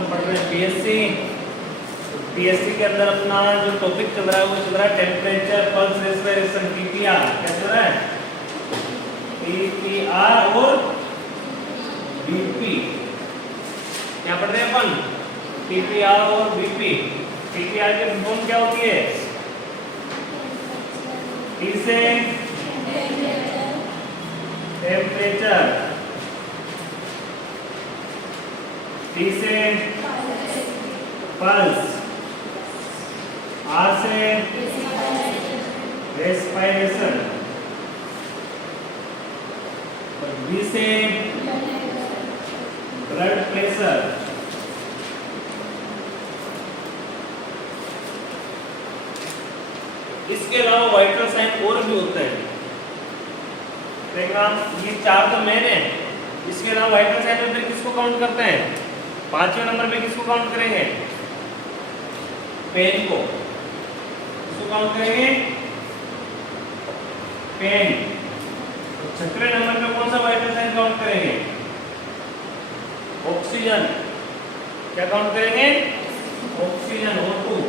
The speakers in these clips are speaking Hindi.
अपन पढ़ रहे हैं पीएससी। पीएससी के अंदर अपना जो टॉपिक चल रहा है वो चल रहा है टेम्परेचर पल्स रेस्पिरेशन, टीपीआर। क्या चल रहा है? टीपीआर और बीपी। क्या पढ़ रहे हैं अपन? टीपीआर और बीपी। टीपीआर की फॉर्म क्या होती है? टी से टेम्परेचर, टी से पल्स, आर से रेस्पिरेशन, और बी से ब्लड प्रेशर। इसके अलावा वाइटल साइन और भी होते हैं। देखना, ये चार तो मेन है। इसके अलावा वाइटल साइन में फिर किसको काउंट करते हैं? पांचवें नंबर पे किसको काउंट करेंगे? पेन को। किसको काउंट करेंगे? पेन। तो छठवें नंबर पे कौन सा वाइटल साइन काउंट करेंगे? ऑक्सीजन। क्या काउंट करेंगे? Oxygen, O2।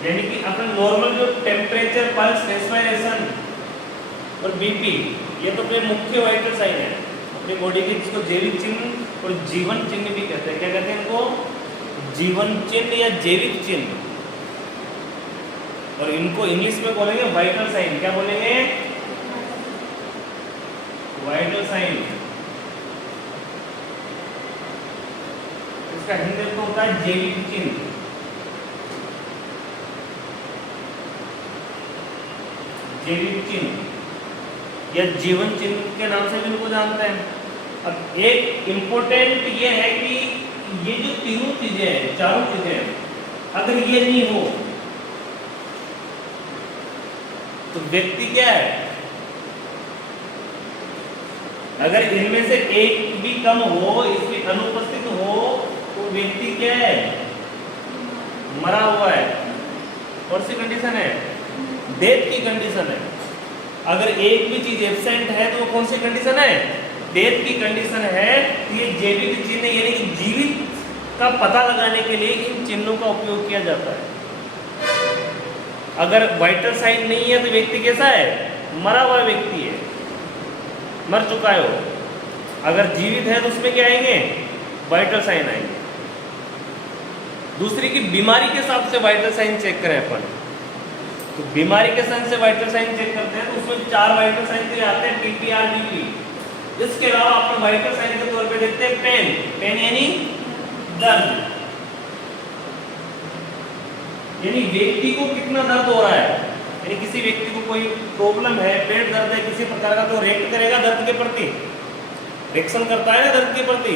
यानी कि अपन नॉर्मल जो टेम्परेचर, पल्स, रेस्पिरेशन और बीपी, ये तो फिर मुख्य वाइटल साइन है अपनी बॉडी के, जिसको जैविक चिन्ह और जीवन चिन्ह भी कहते हैं। क्या कहते हैं इनको? जीवन चिन्ह या जैविक चिन्ह। और इनको इंग्लिश में बोलेंगे वाइटल साइन। क्या बोलेंगे? Vital sign. इसका हिंदी अर्थ होता है जैविक चिन्ह। जैविक चिन्ह या जीवन चिन्ह के नाम से भी इनको जानते हैं। अब एक इम्पोर्टेंट ये है कि ये जो तीनों चीजें हैं, चारों चीजें, अगर ये नहीं हो तो व्यक्ति क्या है? अगर इनमें से एक भी कम हो, इसकी अनुपस्थित हो, तो व्यक्ति क्या है? मरा हुआ है। कौन सी कंडीशन है? डेथ की कंडीशन है। अगर एक भी चीज एब्सेंट है तो वो कौन सी कंडीशन है? डेथ की कंडीशन है। तो ये जैविक चिन्ह यानी कि जीवित का पता लगाने के लिए इन चिन्हों का उपयोग किया जाता है। अगर वाइटल साइन नहीं है तो व्यक्ति कैसा है? मरा हुआ व्यक्ति है, मर चुका है वो। अगर जीवित है तो उसमें क्या आएंगे? वाइटल साइन आएंगे। दूसरी की बीमारी के हिसाब से वाइटल साइन चेक करें अपन, तो बीमारी के साइन से वाइटल साइन चेक करते हैं तो उसमें चार वाइटल साइन के आते हैं, टीपीआर, बीपी। इसके अलावा अपन वाइटल साइन के तौर पे देखते हैं पेन। पेन यानी दर्द, यानी व्यक्ति को कितना दर्द हो रहा है। यानी किसी व्यक्ति को कोई प्रॉब्लम है, पेट दर्द है किसी प्रकार का, तो रिएक्ट करेगा दर्द के प्रति, रिएक्शन करता है ना दर्द के प्रति।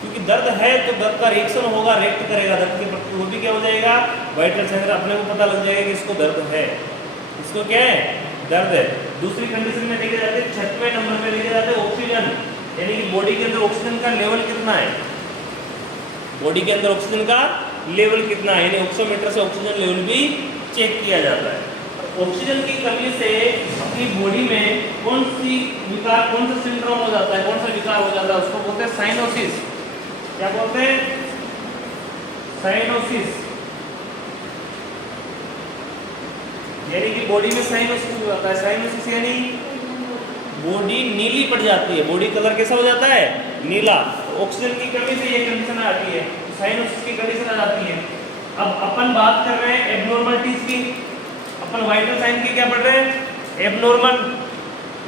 क्योंकि दर्द है तो दर्द का रिएक्शन होगा, रिएक्ट करेगा दर्द के प्रति, वो भी क्या हो जाएगा? Vital sign. अपने को पता लग जाएगा कि इसको दर्द है, इसको क्या है? दर्द है। दूसरी कंडीशन में देखे जाते हैं, छठवें नंबर पे देखे जाते हैं ऑक्सीजन, यानी कि बॉडी के अंदर ऑक्सीजन का लेवल कितना है। बॉडी के अंदर ऑक्सीजन का लेवल कितना है, यानी ऑक्सीमीटर से ऑक्सीजन लेवल भी चेक किया जाता है। ऑक्सीजन की कमी से अपनी बॉडी में कौन सी विकार, कौन सा सिंड्रोम हो जाता है, कौन सा विकार हो जाता है, उसको बोलते हैं साइनोसिस। क्या बोलते हैं? साइनोसिस। यानी कि बॉडी में साइनोसिस हो जाता है। साइनोसिस यानी बॉडी नीली पड़ जाती है, बॉडी कलर कैसा हो जाता है? नीला। ऑक्सीजन की कमी से ये कंडीशन आती है, साइनोसिस की कंडीशन आ जाती है। अब अपन बात कर रहे हैं एबनॉर्मलिटीज की। अपन वाइटल साइन की क्या पढ़ रहे हैं? एबनॉर्मल।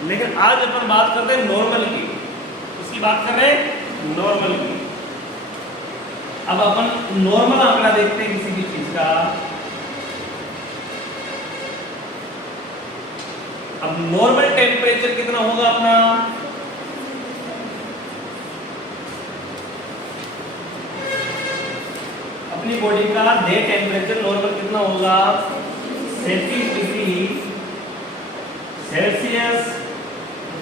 लेकिन आज अपन बात करते हैं नॉर्मल की। उसकी बात कर रहे हैं नॉर्मल की। अब अपन नॉर्मल आंकड़ा देखते हैं किसी भी चीज का। अब नॉर्मल टेम्परेचर कितना होगा अपना? अपनी बॉडी का डे टेम्परेचर नॉर्मल कितना होगा? 37 डिग्री सेल्सियस।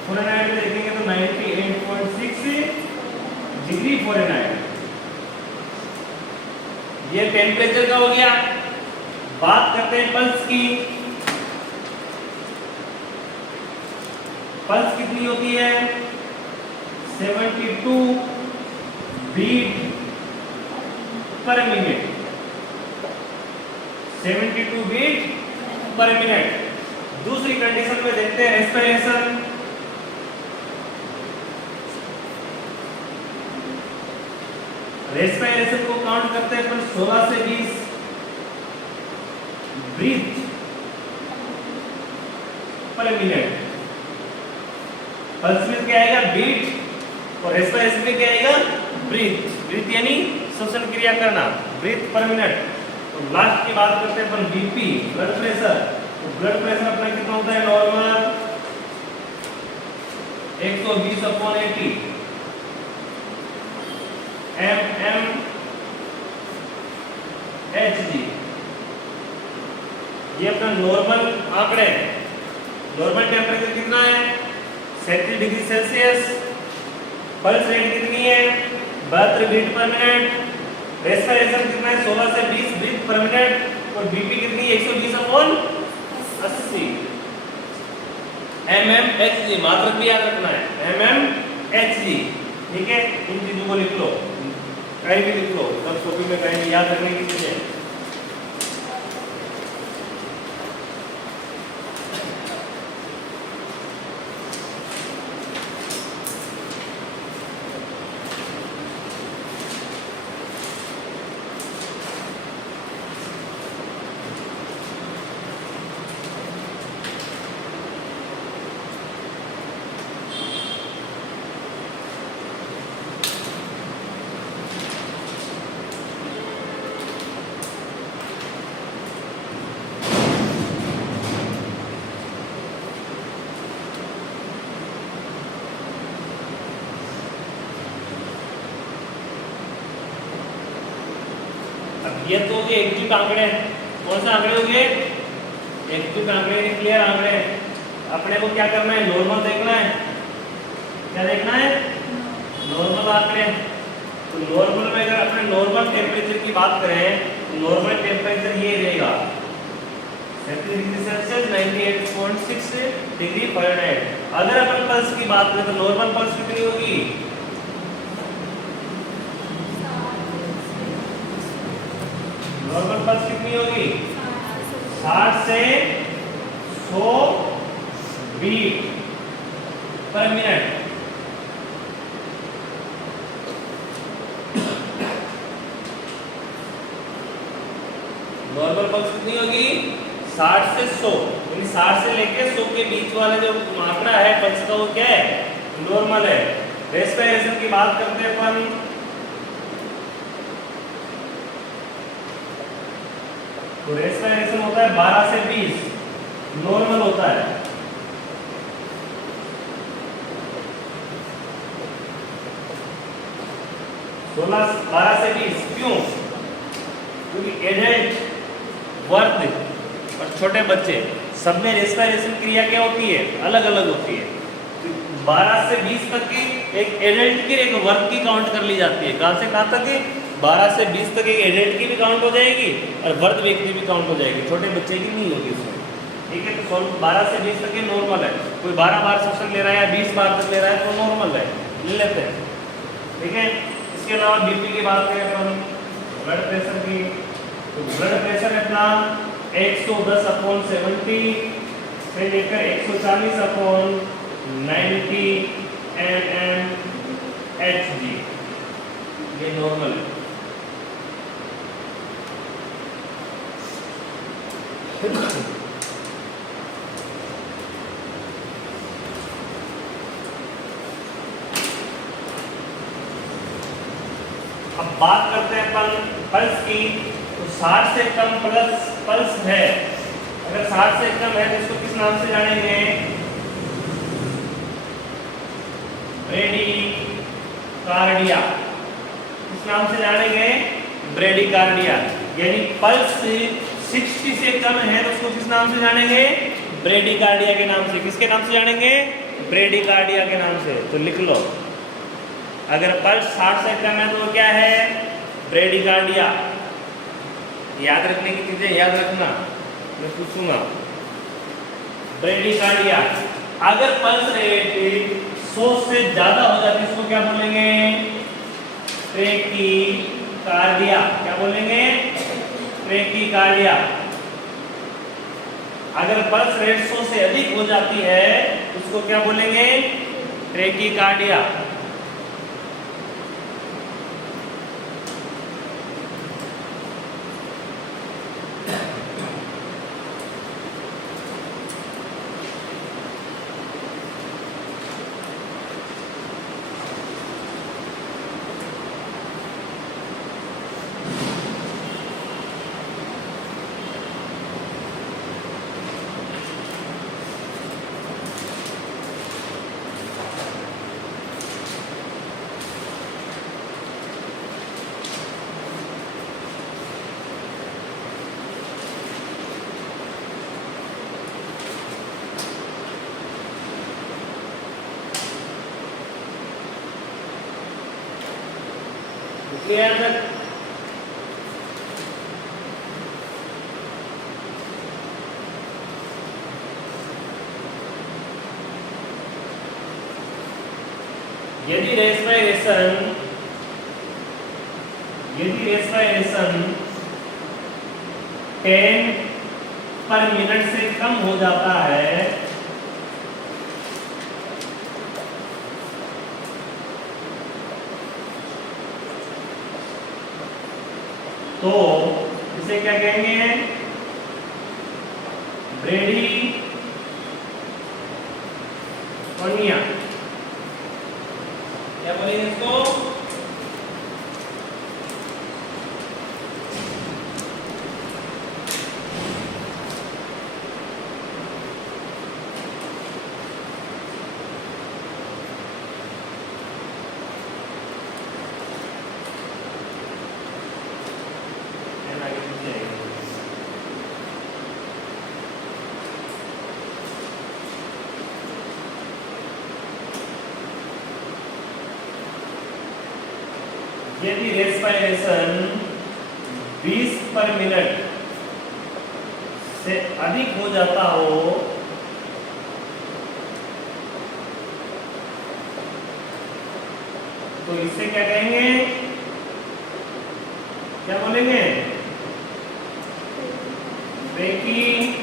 फ़ारेनहाइट में देखेंगे तो 98.6 डिग्री फ़ारेनहाइट। ये टेम्परेचर का हो गया। बात करते हैं पल्स की। पल्स कितनी होती है? 72 beat per minute, 72 beat per minute. दूसरी कंडीशन में देखते हैं रेस्पिरेशन। रेस्पिरेशन को काउंट करते हैं अपन 16 से 20 ब्रीथ पर मिनट। पल्स में क्या आएगा? बीट, और रेस्पिरेशन में क्या आएगा? ब्रीथ। ब्रीथ यानी श्वसन क्रिया करना, ब्रीथ पर मिनट। तो लास्ट की बात करते हैं अपन बीपी, ब्लड प्रेशर। तो ब्लड प्रेशर अपना कितना होता है? Normal 120/80 mmHg। ये अपना नॉर्मल आंकड़े। नॉर्मल टेम्परेचर कितना है? 37 डिग्री सेल्सियस। पल्स रेट कितनी है? 72 बीट पर मिनट। रेस्पिरेशन कितना है? 16 से 20 ब्रीथ पर मिनट। और बीपी कितनी है? 120/80 mmHg। मात्रक भी याद रखना है, mmHg। ठीक है, इन चीजों को लिख लो, कहीं भी लिख लो, तब कॉपी में कहीं याद रखने की चीजें। ये तो ये एक्टिव आंकड़े, कौन से आंकड़े हो गए? एक्टिव आंकड़े, क्लियर आंकड़े। अपने को क्या करना है? नॉर्मल देखना है। क्या देखना है? नॉर्मल आंकड़े। तो नॉर्मल में अगर अपने नॉर्मल टेम्परेचर की बात करें, तो नॉर्मल टेम्परेचर ये रहेगा 37 डिग्री सेल्सियस, 98.6 डिग्री फ़ारेनहाइट। अगर अपन पल्स की बात करें तो नॉर्मल पल्स कितनी होगी? नॉर्मल पल्स कितनी होगी? 60 से 100 beat per minute. Normal pulse कितनी होगी? 60 से 100, यानी 60 से लेके 100 के बीच वाला जो आंकड़ा है पल्स का, वो क्या है? नॉर्मल है। रेस्पिरेशन की बात करते हैं अपन, तो रेस्पिरेशन होता है 12 से 20, नॉर्मल होता है। सोलह 12 से 20 क्यों? क्योंकि एडल्ट, वर्ग और छोटे बच्चे सब में रेस्पिरेशन क्रिया क्या होती है? अलग अलग होती है। तो 12 से 20 तक की एक एडल्ट की, एक वर्ग की काउंट कर ली जाती है। कहां से कहां तक की? 12 से 20 तक एक एडल्ट की भी काउंट हो जाएगी और वर्ग व्यक्ति भी काउंट हो जाएगी, छोटे बच्चे की नहीं होगी उसमें। ठीक है, तो 12 से 20 तक ये नॉर्मल है। कोई 12 बार श्वसन ले रहा है या 20 बार तक ले रहा है तो नॉर्मल है, ले लेते हैं। ठीक है, इसके अलावा बीपी की बात करें अपन, ब्लड प्रेशर की, तो ब्लड प्रेशर अपना 110/70 से लेकर 140/90 mmHg, ये नॉर्मल है। अब बात करते हैं अपन पल्स की, तो 60 से कम पल्स है। अगर 60 से कम है तो इसको किस नाम से जानेंगे? ब्रेडीकार्डिया। किस नाम से जानेंगे? ब्रेडीकार्डिया। यानी पल्स 60 से कम है तो उसको किस नाम से जानेंगे? ब्रेडीकार्डिया के नाम से। किसके नाम से जानेंगे? ब्रेडीकार्डिया के नाम से। तो लिख लो, अगर पल्स 60 से कम है तो क्या है? ब्रेडीकार्डिया। याद रखने की चीजें याद रखना, मैं पूछूंगा। ब्रेडीकार्डिया। अगर पल्स रेट 100 से ज्यादा हो जाती है इसको क्या बोलेंगे? कार्डिया, क्या बोलेंगे? ट्रेकीकार्डिया। अगर पल्स रेट 100 से अधिक हो जाती है उसको क्या बोलेंगे? ट्रेकीकार्डिया। Clear sir? यदि रेस्पिरेशन 10 पर मिनट से कम हो जाता है तो इसे क्या कहेंगे? ब्रेडीकोनिया। क्या बोलेंगे इसको? यदि रेस्पिरेशन 20 पर मिनट से अधिक हो जाता हो तो इससे क्या कहेंगे? क्या बोलेंगे? ट्रेकीटोनिया।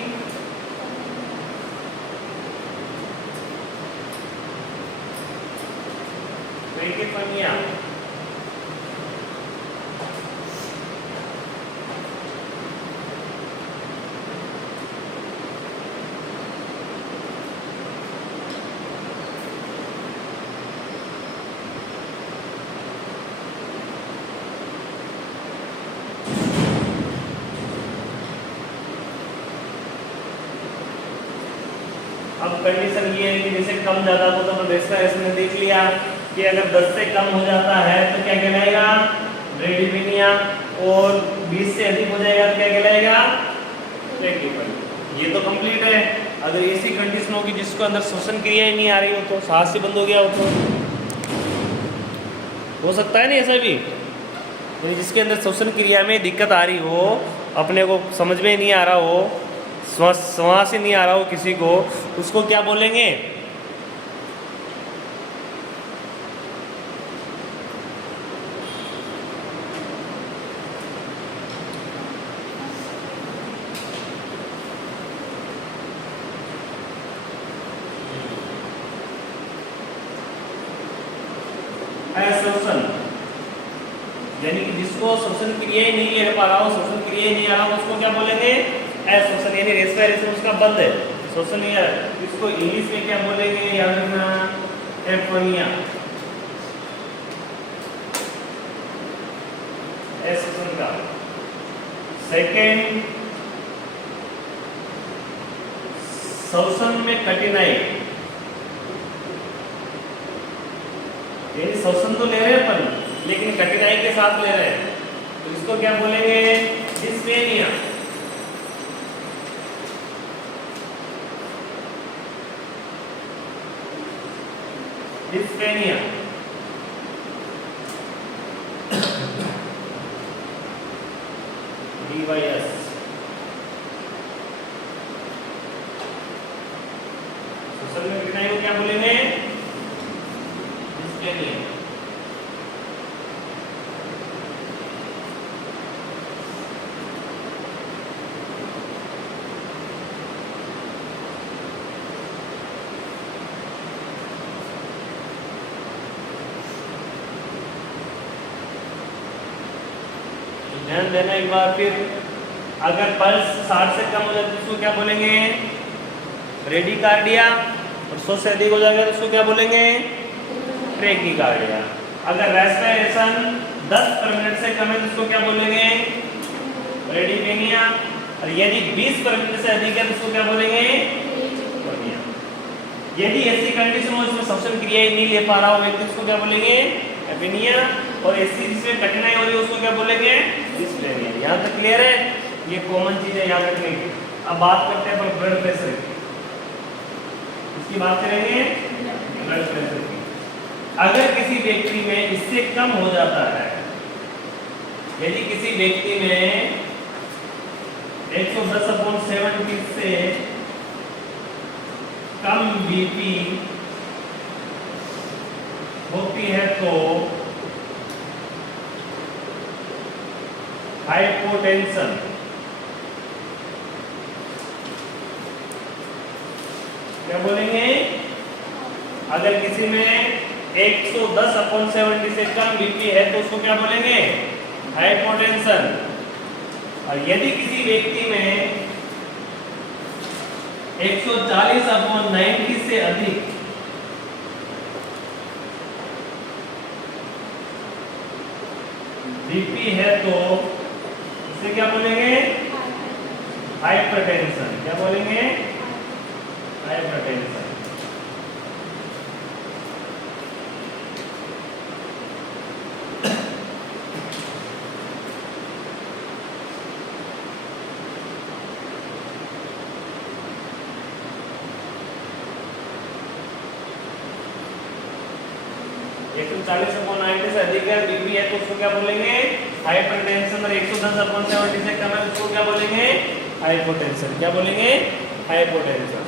अब कंडीशन ये है कि जैसे कम ज्यादा हो तो रेस्पिरेशन में देख लिया कि अगर 10 से कम हो जाता है तो क्या कहलाएगा? ब्रेडीकोनिया। और 20 से अधिक हो जाएगा तो क्या कहलाएगा? ट्रेकीटोनिया। ये तो कंप्लीट है। अगर ऐसी कंडीशन होगी जिसको अंदर श्वसन क्रिया ही नहीं आ रही हो तो सांस ही बंद हो गया हो सकता है ना ऐसा भी? यानी जिसके अंदर श्वसन क्रिया में दिक्कत आ रही हो, अपने को समझ में नहीं आ रहा हो, श्वास ही नहीं आ रहा हो किसी को, उसको क्या बोलेंगे? अश्वसन। यानी कि जिसको श्वसन क्रिया ही नहीं ले पा रहा हो, श्वसन क्रिया ही नहीं आ रहा हो, उसको क्या बोलेंगे? अश्वसन। यानी रेस्पिरेशन उसका बंद है, श्वसन नहीं आ रहा। इसको इंग्लिश में क्या बोलेंगे? याद रखना, एपोनिया। अश्वसन का सेकेंड, श्वसन में कठिनाई। यानी श्वसन तो ले रहे हैं अपन, लेकिन कठिनाई के साथ ले रहे हैं, तो इसको क्या बोलेंगे? डिस्पेनिया। डिस्पेनिया। DYS। श्वसन में कठिनाई को क्या बोलेंगे? डिस्पेनिया। ध्यान देना एक बार फिर। अगर पल्स 60 से कम हो जाए तो उसको क्या बोलेंगे? ब्रेडिकार्डिया। और 100 से अधिक हो जाएगा तो उसको क्या बोलेंगे? ब्रेकिकार्डिया। अगर रेस्पिरेशन 10 पर मिनट से कम है तो उसको क्या बोलेंगे? ब्रेडिपेनिया। और यदि 20 पर मिनट से अधिक है तो उसको क्या बोलेंगे? यदि ऐसी कंडीशन हो जिसमें श्वसन क्रिया नहीं ले पा रहा हो व्यक्ति, उसको क्या बोलेंगे? एपिनिया। और ऐसी जिसमें कठिनाई हो रही है उसको क्या बोलेंगे? डिस्प्लेनिया। यहाँ तक क्लियर है? ये कॉमन चीज है याद रखने की। अब बात करते हैं ब्लड प्रेशर की। इसकी बात करेंगे ब्लड प्रेशर की। अगर किसी व्यक्ति में इससे कम हो जाता है, यदि किसी व्यक्ति में 110/70 से कम बीपी होती है तो हाइपोटेंशन क्या बोलेंगे? अगर किसी में 110/70 से कम बीपी है तो उसको क्या बोलेंगे? हाइपोटेंशन। और यदि किसी व्यक्ति में 140/90 से अधिक बीपी है तो इसे क्या बोलेंगे? हाइपरटेंशन। क्या बोलेंगे? हाइपरटेंशन। एक 140/90 से अधिक है बीपी है तो उसको क्या बोलेंगे? हाइपरटेंशन। और 110/70 से कम है उसको क्या बोलेंगे? हाइपोटेंशन। क्या बोलेंगे? हाइपोटेंशन।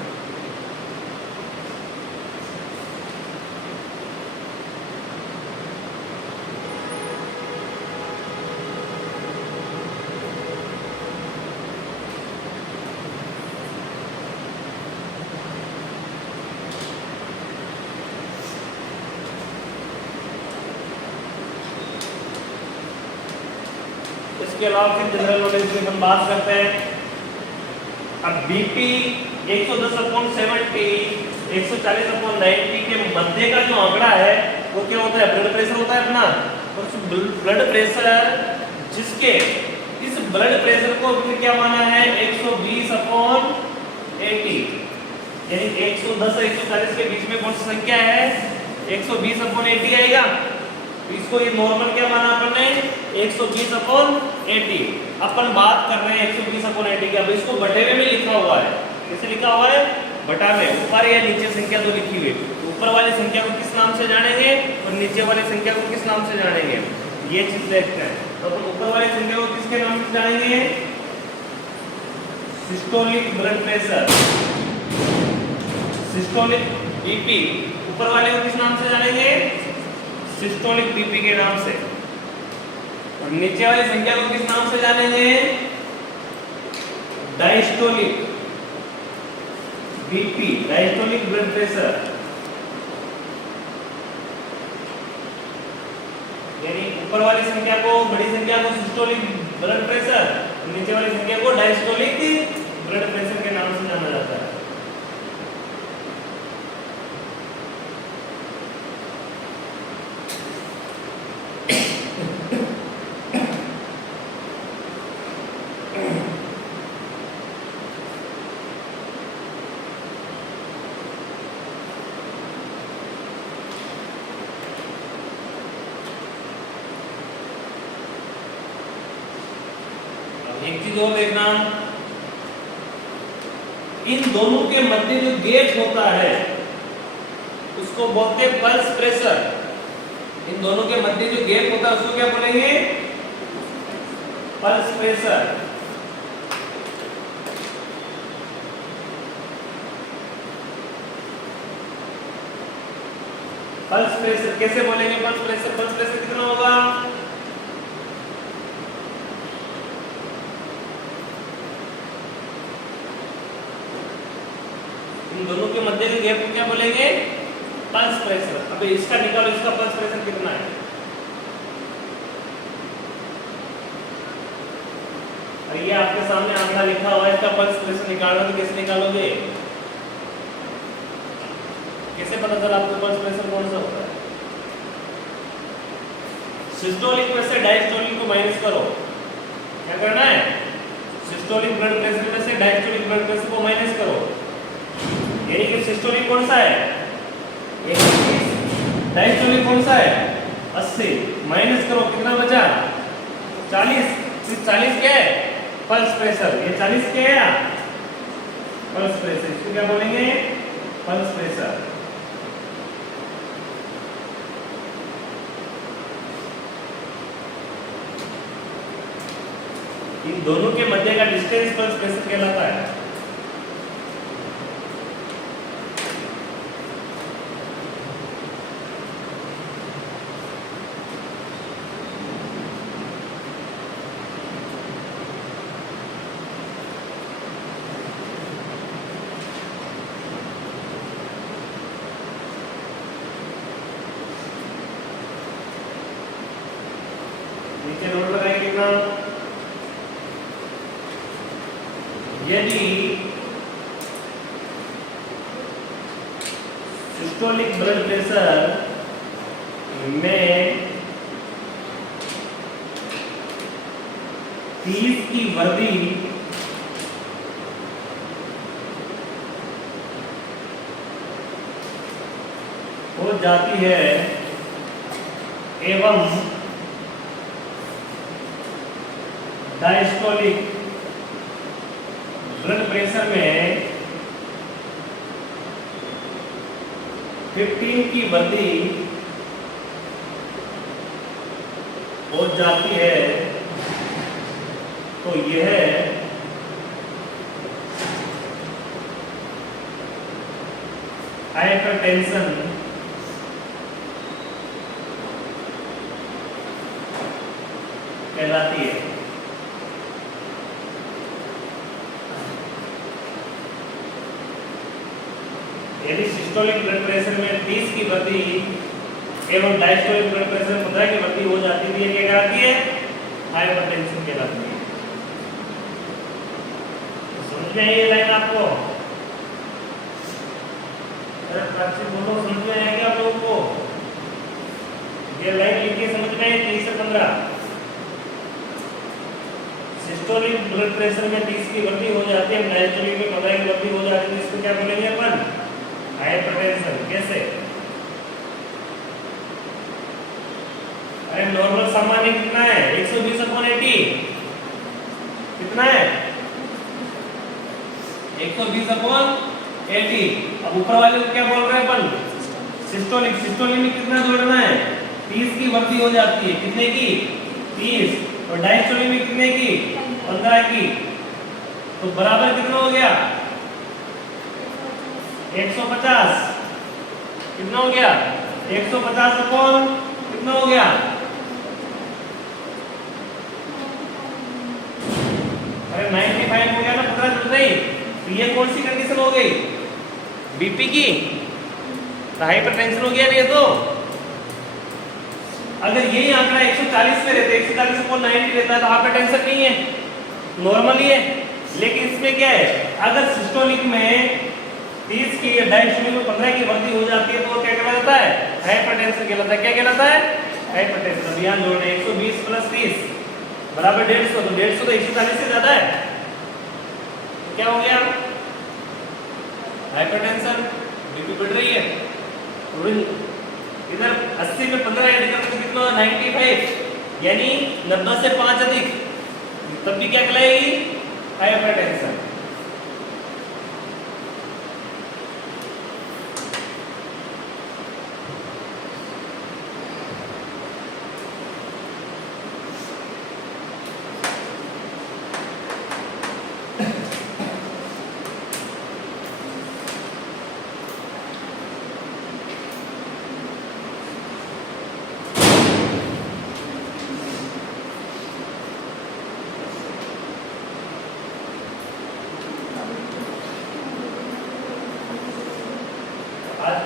इसके अलावा फिर जनरल नॉलेज की हम बात करते हैं। अब बीपी 110/70 140/90 के मध्य का जो आंकड़ा है वो क्या होता है? ब्लड प्रेशर होता है अपना। और ब्लड प्रेशर जिसके इस ब्लड प्रेशर को अपने क्या माना है? 120/80। यानी 110 और 140 के बीच में कौन सी संख्या है? 120/80 आएगा। इसको ये नॉर्मल क्या माना अपन ने? 120/80। अपन बात कर रहे हैं 120/80 की। अब इसको बटेवे में लिखा हुआ है। कैसे लिखा हुआ है? बटा में। ऊपर या नीचे संख्या तो लिखी हुई। ऊपर वाली संख्या को किस नाम से जानेंगे और नीचे वाली संख्या को किस नाम से जानेंगे? ये चीज देखते हैं। तो अपन ऊपर वाली संख्या को किसके नाम से जानेंगे? Systolic blood pressure, systolic BP. ऊपर वाले को किस नाम से जानेंगे? सिस्टोलिक बीपी के नाम से। और नीचे वाली संख्या को किस नाम से जानेंगे? Diastolic BP, diastolic blood pressure. यानी ऊपर वाली संख्या को, बड़ी संख्या को सिस्टोलिक ब्लड प्रेशर, नीचे वाली संख्या को डायस्टोलिक ब्लड प्रेशर के नाम से जाना जाता है। एक चीज और देखना, इन दोनों के मध्य जो गेट होता है उसको बोलते हैं पल्स प्रेशर। इन दोनों के मध्य जो गेट होता है उसको क्या बोलेंगे? Pulse pressure. पल्स प्रेशर कैसे बोलेंगे? पल्स प्रेशर, पल्स प्रेशर कितना होगा? इन दोनों के मध्य के गैप को क्या बोलेंगे? Pulse pressure. अब इसका निकालो, इसका पल्स प्रेशर कितना है? और ये आपके सामने आंकड़ा लिखा हुआ है, इसका पल्स प्रेशर निकालना तो कैसे निकालोगे? कैसे पता चला आपको पल्स प्रेशर कौन सा होता है? सिस्टोलिक में से डायस्टोलिक को माइनस करो। क्या करना है? सिस्टोलिक ब्लड प्रेशर में से डायस्टोलिक ब्लड प्रेशर को माइनस करो। यानी कि सिस्टोलिक कौन सा है? 120। डायस्टोलिक कौन सा है? 80। माइनस करो, कितना बचा? 40। फिर 40 क्या है? Pulse pressure. ये 40 क्या है? Pulse pressure. इसको क्या बोलेंगे? Pulse pressure. इन दोनों के मध्य का डिस्टेंस पल्स प्रेशर कहलाता है। नीचे नोट लगाएंगे कितना? यदि सिस्टोलिक ब्लड प्रेशर में 30 की वृद्धि हो जाती है एवं डायस्टोलिक ब्लड प्रेशर में 15 की वृद्धि हो जाती है, तो यह हाइपरटेंशन कहलाती है। यदि सिस्टोलिक ब्लड प्रेशर में 30 की वृद्धि एवं डायस्टोलिक ब्लड प्रेशर 15 की वृद्धि हो जाती है, क्या कहलाती है? हाइपरटेंशन कहलाती है। समझ में आई ये लाइन आपको? अरे प्राची बोलो, समझ में आएगा आप लोगों को? ये लाइन लिखिए, समझ में आई? 30 से 15 सिस्टोलिक ब्लड प्रेशर में 30 की वृद्धि हो जाती है, डायस्टोलिक में 15 की वृद्धि हो जाती है, इसको क्या बोलेंगे अपन? हाइपरटेंशन। कैसे? अरे नॉर्मल सामान्य कितना है? 120/80 कितना है? 120/80। अब ऊपर वाले को क्या बोल रहे हैं अपन? सिस्टोलिक। सिस्टोलिक में कितना जोड़ना है? 30 की वृद्धि हो जाती है, कितने की? 30। और डायस्टोलिक में कितने की? 15 की। तो बराबर कितना हो गया? 150। कितना हो गया? 150 अपॉन कितना हो गया? अरे 95 हो गया ना, 15 जुड़ गई। तो ये कौन सी कंडीशन हो गई? बीपी की। तो हाइपरटेंशन हो गया नहीं? तो अगर यही आंकड़ा 140 में रहता है, 140/90 रहता है, तो हाइपरटेंशन नहीं है, नॉर्मल ही है। लेकिन इसमें क्या है? अगर सिस्टोलिक में 30 की या डायस्टोलिक में 15 की वृद्धि हो जाती है, तो क्या कहलाता है? हाइपरटेंशन कहलाता है। क्या कहलाता है? हाइपरटेंशन। अब यहाँ जोड़ रहे हैं 120 + 30 बराबर 150। तो 150 तो 140 से ज्यादा है, तो क्या हो गया? हाइपरटेंशन। बीपी बढ़ रही है। इधर 80 में 15 ऐड करते तो कितना? 95, यानी 90 से 5 अधिक, तब भी क्या कहलाएगी? हाइपरटेंशन।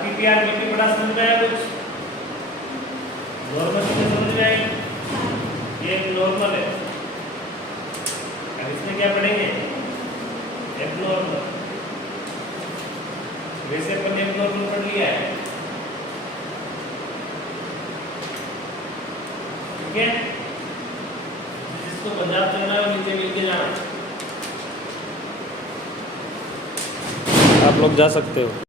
पीपीआर बीपी बड़ा समझ में आया? कुछ नॉर्मल चीजें समझ में आई? ये नॉर्मल है। अब इसमें क्या पढ़ेंगे? एब्नॉर्मल। वैसे अपन एब्नॉर्मल पढ़ लिया है, ठीक है। जिसको मजाक करना है नीचे मिलके जाना, आप लोग जा सकते हो।